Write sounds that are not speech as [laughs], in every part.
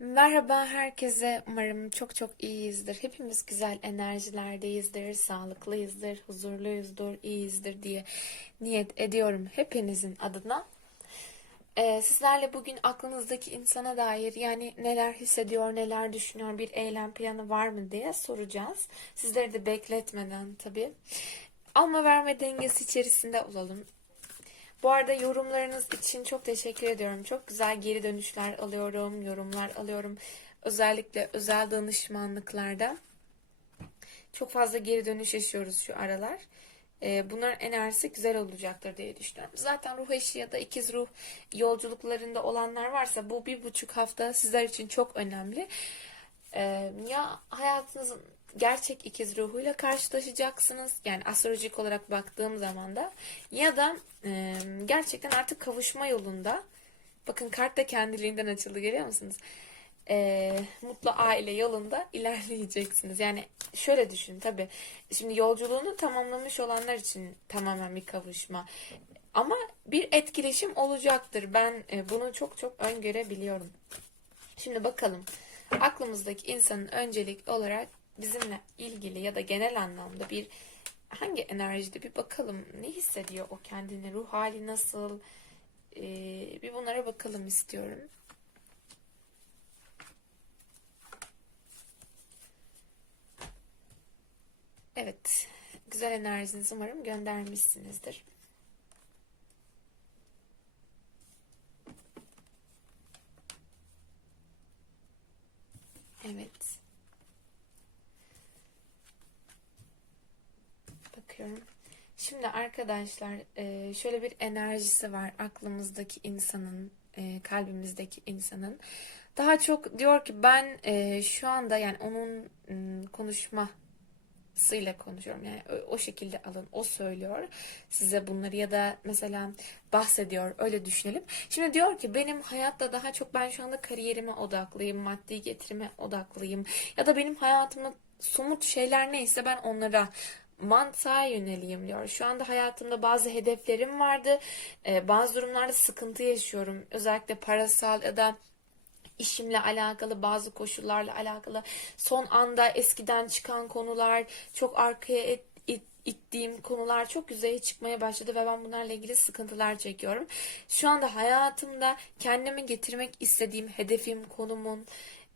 Merhaba herkese. Umarım çok çok iyiyizdir. Hepimiz güzel enerjilerdeyizdir, sağlıklıyızdır, huzurluyuzdur, iyiyizdir diye niyet ediyorum hepinizin adına. Ee, sizlerle bugün aklınızdaki insana dair yani neler hissediyor, neler düşünüyor, bir eylem planı var mı diye soracağız. Sizleri de bekletmeden tabii. Alma verme dengesi içerisinde olalım. Bu arada yorumlarınız için çok teşekkür ediyorum. Çok güzel geri dönüşler alıyorum, yorumlar alıyorum. Özellikle özel danışmanlıklarda çok fazla geri dönüş yaşıyoruz şu aralar. Ee, bunların enerjisi güzel olacaktır diye düşünüyorum. Zaten ruh eşi ya da ikiz ruh yolculuklarında olanlar varsa bu bir buçuk hafta sizler için çok önemli. Ee, ya hayatınızın gerçek ikiz ruhuyla karşılaşacaksınız. Yani astrolojik olarak baktığım zaman da ya da e, gerçekten artık kavuşma yolunda bakın kart da kendiliğinden açıldı görüyor musunuz? E, mutlu aile yolunda [laughs] ilerleyeceksiniz. Yani şöyle düşün tabii. Şimdi yolculuğunu tamamlamış olanlar için tamamen bir kavuşma. Ama bir etkileşim olacaktır. Ben e, bunu çok çok öngörebiliyorum. Şimdi bakalım aklımızdaki insanın öncelik olarak bizimle ilgili ya da genel anlamda bir hangi enerjide bir bakalım ne hissediyor o kendini ruh hali nasıl ee, bir bunlara bakalım istiyorum. Evet güzel enerjinizi umarım göndermişsinizdir. Evet. Bakıyorum. Şimdi arkadaşlar e, şöyle bir enerjisi var aklımızdaki insanın, e, kalbimizdeki insanın. Daha çok diyor ki ben e, şu anda yani onun konuşma sıyla konuşuyorum. Yani o şekilde alın. O söylüyor size bunları ya da mesela bahsediyor. Öyle düşünelim. Şimdi diyor ki benim hayatta daha çok ben şu anda kariyerime odaklıyım. Maddi getirime odaklıyım. Ya da benim hayatımda somut şeyler neyse ben onlara mantığa yöneleyim diyor. Şu anda hayatımda bazı hedeflerim vardı. Ee, bazı durumlarda sıkıntı yaşıyorum. Özellikle parasal ya da işimle alakalı bazı koşullarla alakalı son anda eskiden çıkan konular çok arkaya et, it, ittiğim konular çok yüzeye çıkmaya başladı ve ben bunlarla ilgili sıkıntılar çekiyorum. Şu anda hayatımda kendimi getirmek istediğim hedefim, konumun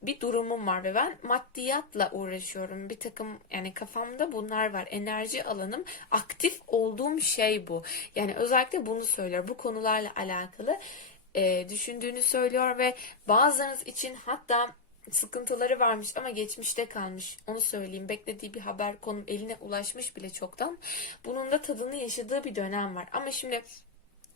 bir durumum var ve ben maddiyatla uğraşıyorum. Bir takım yani kafamda bunlar var. Enerji alanım aktif olduğum şey bu. Yani özellikle bunu söylüyor. Bu konularla alakalı e, düşündüğünü söylüyor ve bazılarınız için hatta sıkıntıları varmış ama geçmişte kalmış. Onu söyleyeyim. Beklediği bir haber konum eline ulaşmış bile çoktan. Bunun da tadını yaşadığı bir dönem var. Ama şimdi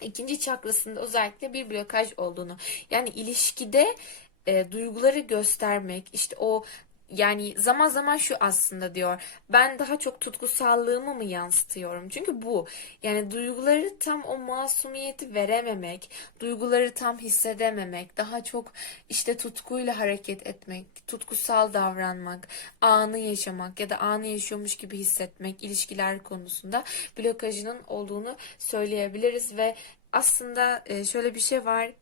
ikinci çakrasında özellikle bir blokaj olduğunu yani ilişkide e, duyguları göstermek işte o yani zaman zaman şu aslında diyor. Ben daha çok tutkusallığımı mı yansıtıyorum? Çünkü bu yani duyguları tam o masumiyeti verememek, duyguları tam hissedememek, daha çok işte tutkuyla hareket etmek, tutkusal davranmak, anı yaşamak ya da anı yaşıyormuş gibi hissetmek ilişkiler konusunda blokajının olduğunu söyleyebiliriz ve aslında e, şöyle bir şey var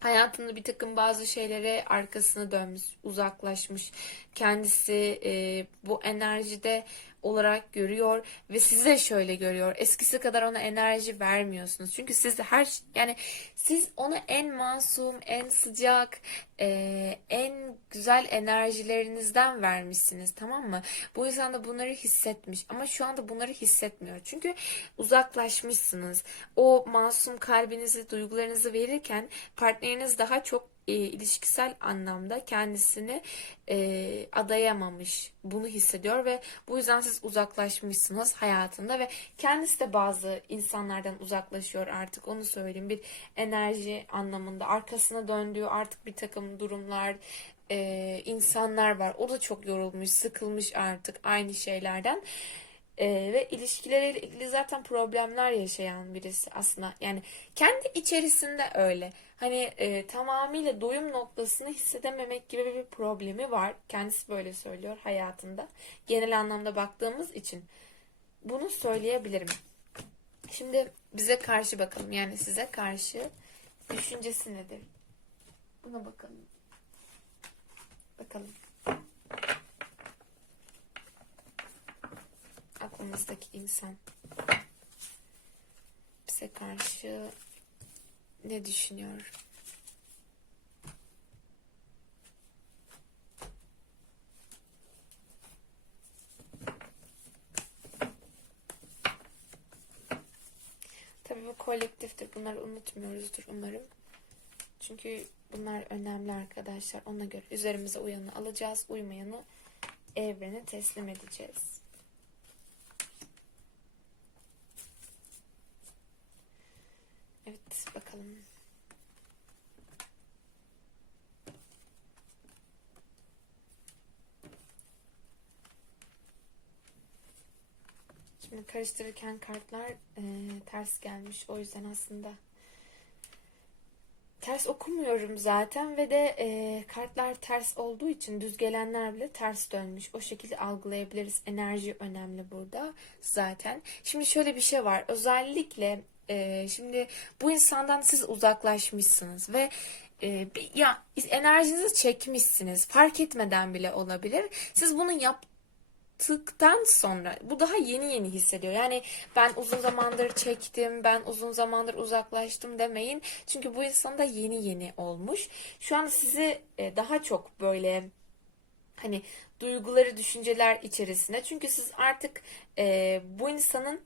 hayatında bir takım bazı şeylere arkasını dönmüş, uzaklaşmış. Kendisi e, bu enerjide olarak görüyor ve size şöyle görüyor. Eskisi kadar ona enerji vermiyorsunuz. Çünkü siz her yani siz ona en masum, en sıcak, e, en güzel enerjilerinizden vermişsiniz tamam mı? Bu insan da bunları hissetmiş ama şu anda bunları hissetmiyor. Çünkü uzaklaşmışsınız. O masum kalbinizi, duygularınızı verirken partneriniz daha çok e, ilişkisel anlamda kendisini e, adayamamış bunu hissediyor ve bu yüzden siz uzaklaşmışsınız hayatında ve kendisi de bazı insanlardan uzaklaşıyor artık onu söyleyeyim bir enerji anlamında arkasına döndüğü artık bir takım durumlar e, insanlar var o da çok yorulmuş sıkılmış artık aynı şeylerden ee, ve ilişkileriyle ilgili zaten problemler yaşayan birisi aslında. Yani kendi içerisinde öyle. Hani e, tamamıyla doyum noktasını hissedememek gibi bir problemi var. Kendisi böyle söylüyor hayatında. Genel anlamda baktığımız için bunu söyleyebilirim. Şimdi bize karşı bakalım. Yani size karşı düşüncesi nedir? Buna bakalım. bakalım. Aklımızdaki insan bize karşı ne düşünüyor? Tabii bu kolektiftir. Bunları unutmuyoruzdur umarım. Çünkü bunlar önemli arkadaşlar. Ona göre üzerimize uyanı alacağız. Uymayanı evrene teslim edeceğiz. Evet bakalım. Şimdi karıştırırken kartlar e, ters gelmiş. O yüzden aslında ters okumuyorum zaten ve de e, kartlar ters olduğu için düz gelenler bile ters dönmüş. O şekilde algılayabiliriz. Enerji önemli burada zaten. Şimdi şöyle bir şey var. Özellikle e, şimdi bu insandan siz uzaklaşmışsınız ve e, ya enerjinizi çekmişsiniz. Fark etmeden bile olabilir. Siz bunu yap yaptıktan sonra bu daha yeni yeni hissediyor. Yani ben uzun zamandır çektim, ben uzun zamandır uzaklaştım demeyin. Çünkü bu insan da yeni yeni olmuş. Şu an sizi e, daha çok böyle hani duyguları, düşünceler içerisinde. Çünkü siz artık e, bu insanın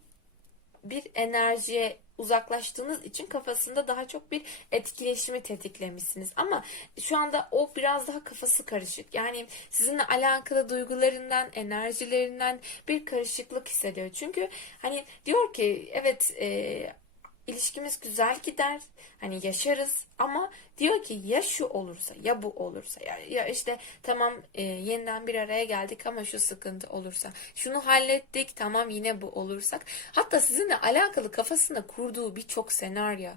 bir enerjiye uzaklaştığınız için kafasında daha çok bir etkileşimi tetiklemişsiniz. Ama şu anda o biraz daha kafası karışık. Yani sizinle alakalı duygularından, enerjilerinden bir karışıklık hissediyor. Çünkü hani diyor ki evet e, ilişkimiz güzel gider. Hani yaşarız. Ama diyor ki ya şu olursa ya bu olursa ya, ya işte tamam e, yeniden bir araya geldik ama şu sıkıntı olursa şunu hallettik tamam yine bu olursak. Hatta sizinle alakalı kafasında kurduğu birçok senaryo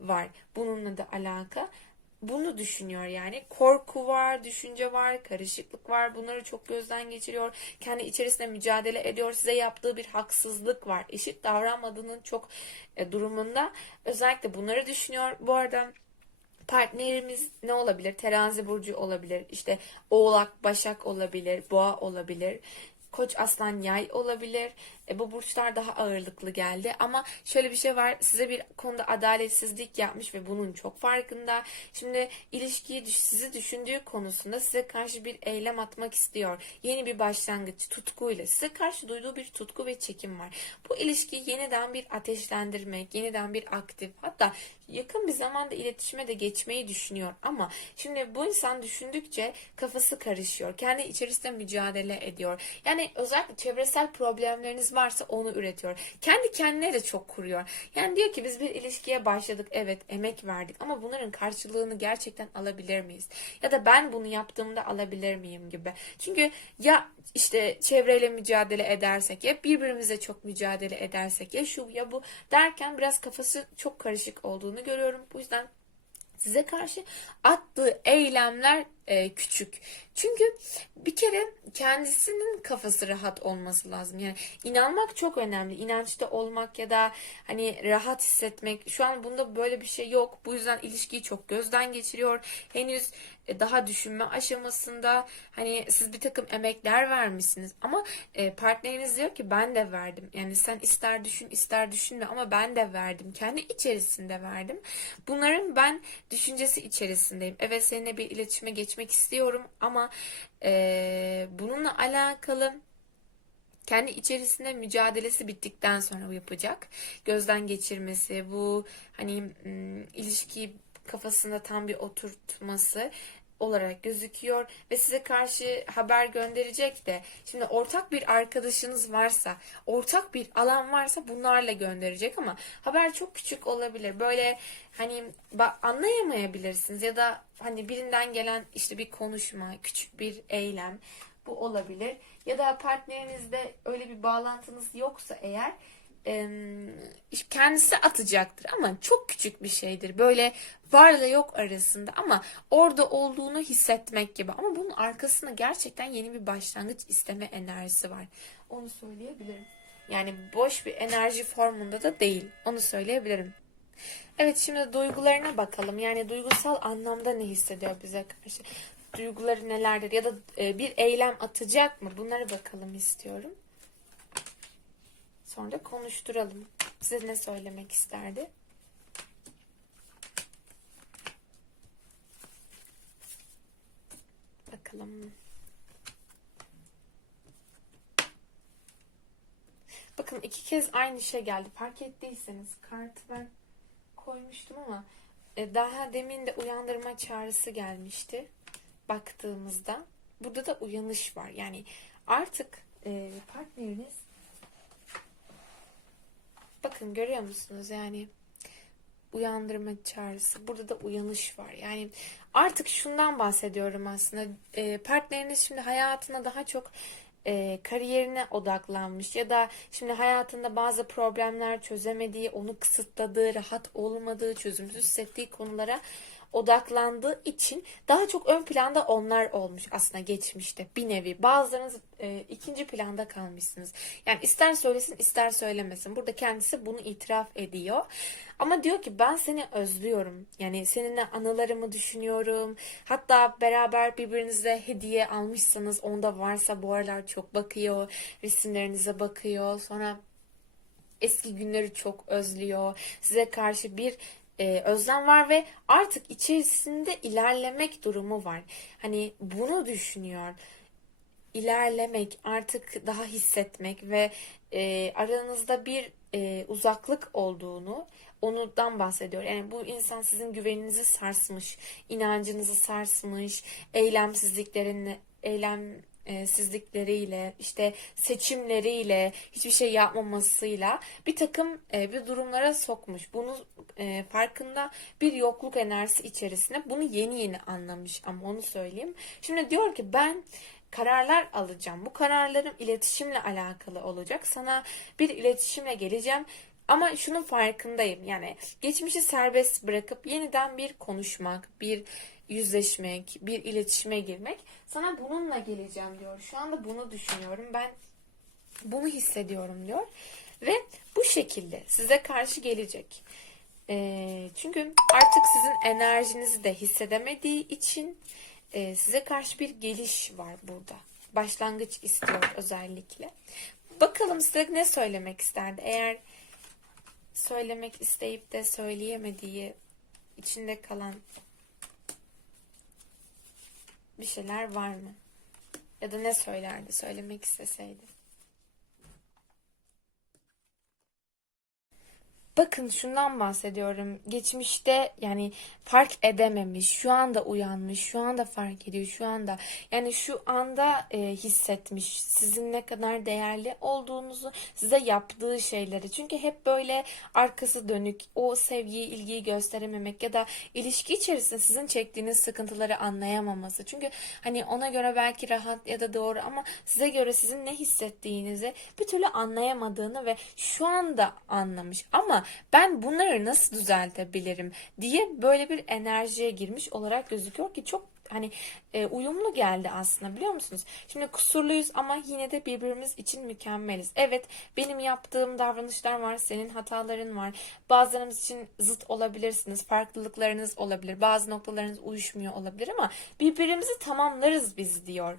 var. Bununla da alaka bunu düşünüyor yani. Korku var, düşünce var, karışıklık var. Bunları çok gözden geçiriyor. Kendi içerisinde mücadele ediyor. Size yaptığı bir haksızlık var. Eşit davranmadığının çok e, durumunda. Özellikle bunları düşünüyor. Bu arada partnerimiz ne olabilir? Terazi burcu olabilir. İşte Oğlak, Başak olabilir, Boğa olabilir. Koç aslan yay olabilir. E, bu burçlar daha ağırlıklı geldi. Ama şöyle bir şey var. Size bir konuda adaletsizlik yapmış ve bunun çok farkında. Şimdi ilişkiyi sizi düşündüğü konusunda size karşı bir eylem atmak istiyor. Yeni bir başlangıç tutkuyla. Size karşı duyduğu bir tutku ve çekim var. Bu ilişkiyi yeniden bir ateşlendirmek, yeniden bir aktif hatta yakın bir zamanda iletişime de geçmeyi düşünüyor. Ama şimdi bu insan düşündükçe kafası karışıyor. Kendi içerisinde mücadele ediyor. Yani özellikle çevresel problemleriniz varsa onu üretiyor. Kendi kendine de çok kuruyor. Yani diyor ki biz bir ilişkiye başladık. Evet emek verdik ama bunların karşılığını gerçekten alabilir miyiz? Ya da ben bunu yaptığımda alabilir miyim gibi. Çünkü ya işte çevreyle mücadele edersek ya birbirimize çok mücadele edersek ya şu ya bu derken biraz kafası çok karışık olduğunu görüyorum. Bu yüzden size karşı attığı eylemler e, küçük. Çünkü bir kere kendisinin kafası rahat olması lazım. Yani inanmak çok önemli. İnançta olmak ya da hani rahat hissetmek. Şu an bunda böyle bir şey yok. Bu yüzden ilişkiyi çok gözden geçiriyor. Henüz e, daha düşünme aşamasında hani siz bir takım emekler vermişsiniz ama e, partneriniz diyor ki ben de verdim. Yani sen ister düşün ister düşünme ama ben de verdim. Kendi içerisinde verdim. Bunların ben düşüncesi içerisindeyim. Evet seninle bir iletişime geçmek istiyorum ama e, bununla alakalı kendi içerisinde mücadelesi bittikten sonra bu yapacak. Gözden geçirmesi, bu hani ilişkiyi kafasında tam bir oturtması olarak gözüküyor ve size karşı haber gönderecek de. Şimdi ortak bir arkadaşınız varsa ortak bir alan varsa bunlarla gönderecek ama haber çok küçük olabilir. Böyle hani anlayamayabilirsiniz ya da hani birinden gelen işte bir konuşma küçük bir eylem bu olabilir. Ya da partnerinizde öyle bir bağlantınız yoksa eğer kendisi atacaktır ama çok küçük bir şeydir. Böyle varla yok arasında ama orada olduğunu hissetmek gibi. Ama bunun arkasında gerçekten yeni bir başlangıç isteme enerjisi var. Onu söyleyebilirim. Yani boş bir enerji formunda da değil. Onu söyleyebilirim. Evet şimdi duygularına bakalım. Yani duygusal anlamda ne hissediyor bize karşı? duyguları nelerdir ya da e, bir eylem atacak mı? Bunlara bakalım istiyorum. Sonra konuşturalım. Size ne söylemek isterdi? Bakalım. Bakın iki kez aynı şey geldi. Fark ettiyseniz kartı ben koymuştum ama e, daha demin de uyandırma çağrısı gelmişti. Baktığımızda burada da uyanış var. Yani artık e, partneriniz bakın görüyor musunuz yani uyandırma çağrısı. Burada da uyanış var. Yani artık şundan bahsediyorum aslında. E, partneriniz şimdi hayatına daha çok e, kariyerine odaklanmış ya da şimdi hayatında bazı problemler çözemediği, onu kısıtladığı, rahat olmadığı, çözümsüz hissettiği konulara odaklandığı için daha çok ön planda onlar olmuş aslında geçmişte bir nevi. Bazılarınız e, ikinci planda kalmışsınız. Yani ister söylesin ister söylemesin. Burada kendisi bunu itiraf ediyor. Ama diyor ki ben seni özlüyorum. Yani seninle anılarımı düşünüyorum. Hatta beraber birbirinize hediye almışsanız onda varsa bu aralar çok bakıyor. Resimlerinize bakıyor. Sonra eski günleri çok özlüyor. Size karşı bir e, özlem var ve artık içerisinde ilerlemek durumu var. Hani bunu düşünüyor. İlerlemek, artık daha hissetmek ve e, aranızda bir e, uzaklık olduğunu onundan bahsediyor. Yani bu insan sizin güveninizi sarsmış, inancınızı sarsmış, eylemsizliklerini, eylemsizlikleriyle, işte seçimleriyle, hiçbir şey yapmamasıyla bir takım e, bir durumlara sokmuş. Bunu e, farkında bir yokluk enerjisi içerisinde bunu yeni yeni anlamış ama onu söyleyeyim. Şimdi diyor ki ben kararlar alacağım. Bu kararlarım iletişimle alakalı olacak. Sana bir iletişimle geleceğim. Ama şunun farkındayım. Yani geçmişi serbest bırakıp yeniden bir konuşmak, bir yüzleşmek, bir iletişime girmek. Sana bununla geleceğim diyor. Şu anda bunu düşünüyorum. Ben bunu hissediyorum diyor. Ve bu şekilde size karşı gelecek. E, çünkü artık sizin enerjinizi de hissedemediği için e, size karşı bir geliş var burada. Başlangıç istiyor özellikle. Bakalım size ne söylemek isterdi? Eğer söylemek isteyip de söyleyemediği içinde kalan bir şeyler var mı? Ya da ne söylerdi söylemek isteseydi? Bakın şundan bahsediyorum. Geçmişte yani fark edememiş, şu anda uyanmış, şu anda fark ediyor, şu anda yani şu anda e, hissetmiş sizin ne kadar değerli olduğunuzu, size yaptığı şeyleri. Çünkü hep böyle arkası dönük, o sevgiyi, ilgiyi gösterememek ya da ilişki içerisinde sizin çektiğiniz sıkıntıları anlayamaması. Çünkü hani ona göre belki rahat ya da doğru ama size göre sizin ne hissettiğinizi bir türlü anlayamadığını ve şu anda anlamış. Ama ben bunları nasıl düzeltebilirim diye böyle bir enerjiye girmiş olarak gözüküyor ki çok hani e, uyumlu geldi aslında biliyor musunuz? Şimdi kusurluyuz ama yine de birbirimiz için mükemmeliz. Evet benim yaptığım davranışlar var, senin hataların var. Bazılarımız için zıt olabilirsiniz, farklılıklarınız olabilir, bazı noktalarınız uyuşmuyor olabilir ama birbirimizi tamamlarız biz diyor.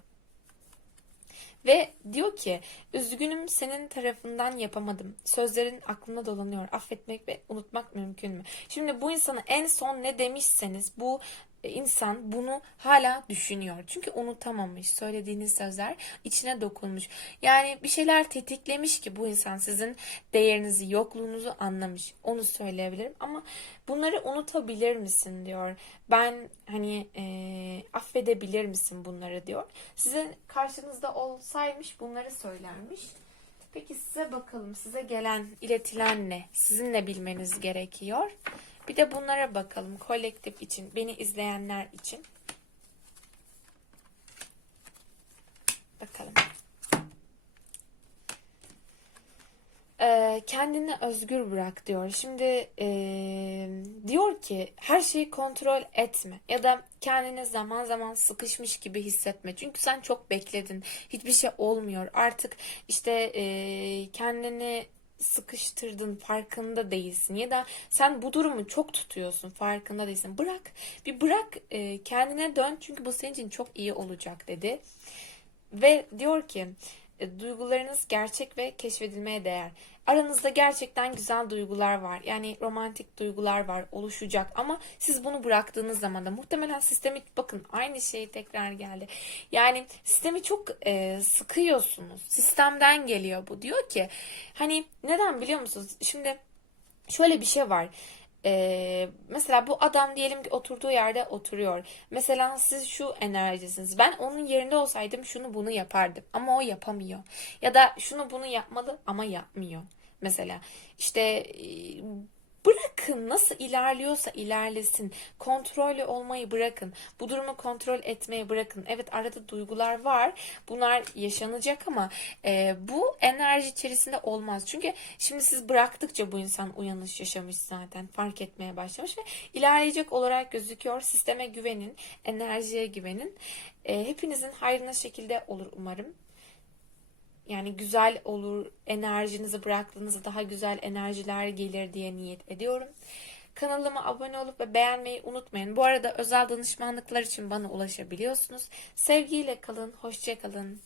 Ve diyor ki üzgünüm senin tarafından yapamadım. Sözlerin aklımda dolanıyor. Affetmek ve unutmak mümkün mü? Şimdi bu insana en son ne demişseniz bu insan bunu hala düşünüyor. Çünkü unutamamış. Söylediğiniz sözler içine dokunmuş. Yani bir şeyler tetiklemiş ki bu insan sizin değerinizi, yokluğunuzu anlamış. Onu söyleyebilirim ama bunları unutabilir misin diyor. Ben hani e, affedebilir misin bunları diyor. Sizin karşınızda olsaymış bunları söylermiş. Peki size bakalım size gelen iletilen ne? Sizin ne bilmeniz gerekiyor? Bir de bunlara bakalım. Kolektif için, beni izleyenler için. Bakalım. Ee, kendini özgür bırak diyor. Şimdi e, diyor ki her şeyi kontrol etme ya da kendini zaman zaman sıkışmış gibi hissetme. Çünkü sen çok bekledin. Hiçbir şey olmuyor. Artık işte e, kendini sıkıştırdın farkında değilsin ya da sen bu durumu çok tutuyorsun farkında değilsin. Bırak bir bırak e, kendine dön çünkü bu senin için çok iyi olacak dedi. Ve diyor ki e, duygularınız gerçek ve keşfedilmeye değer. Aranızda gerçekten güzel duygular var. Yani romantik duygular var, oluşacak. Ama siz bunu bıraktığınız zaman da muhtemelen sistemi bakın aynı şey tekrar geldi. Yani sistemi çok e, sıkıyorsunuz. Sistemden geliyor bu. Diyor ki hani neden biliyor musunuz? Şimdi şöyle bir şey var. Ee, mesela bu adam diyelim ki oturduğu yerde oturuyor. Mesela siz şu enerjisiniz. Ben onun yerinde olsaydım şunu bunu yapardım. Ama o yapamıyor. Ya da şunu bunu yapmalı ama yapmıyor. Mesela işte bırakın nasıl ilerliyorsa ilerlesin. Kontrollü olmayı bırakın. Bu durumu kontrol etmeyi bırakın. Evet arada duygular var. Bunlar yaşanacak ama e, bu enerji içerisinde olmaz. Çünkü şimdi siz bıraktıkça bu insan uyanış yaşamış zaten. Fark etmeye başlamış ve ilerleyecek olarak gözüküyor. Sisteme güvenin. Enerjiye güvenin. E, hepinizin hayrına şekilde olur umarım. Yani güzel olur, enerjinizi bıraktığınızda daha güzel enerjiler gelir diye niyet ediyorum. Kanalıma abone olup ve beğenmeyi unutmayın. Bu arada özel danışmanlıklar için bana ulaşabiliyorsunuz. Sevgiyle kalın, hoşça kalın.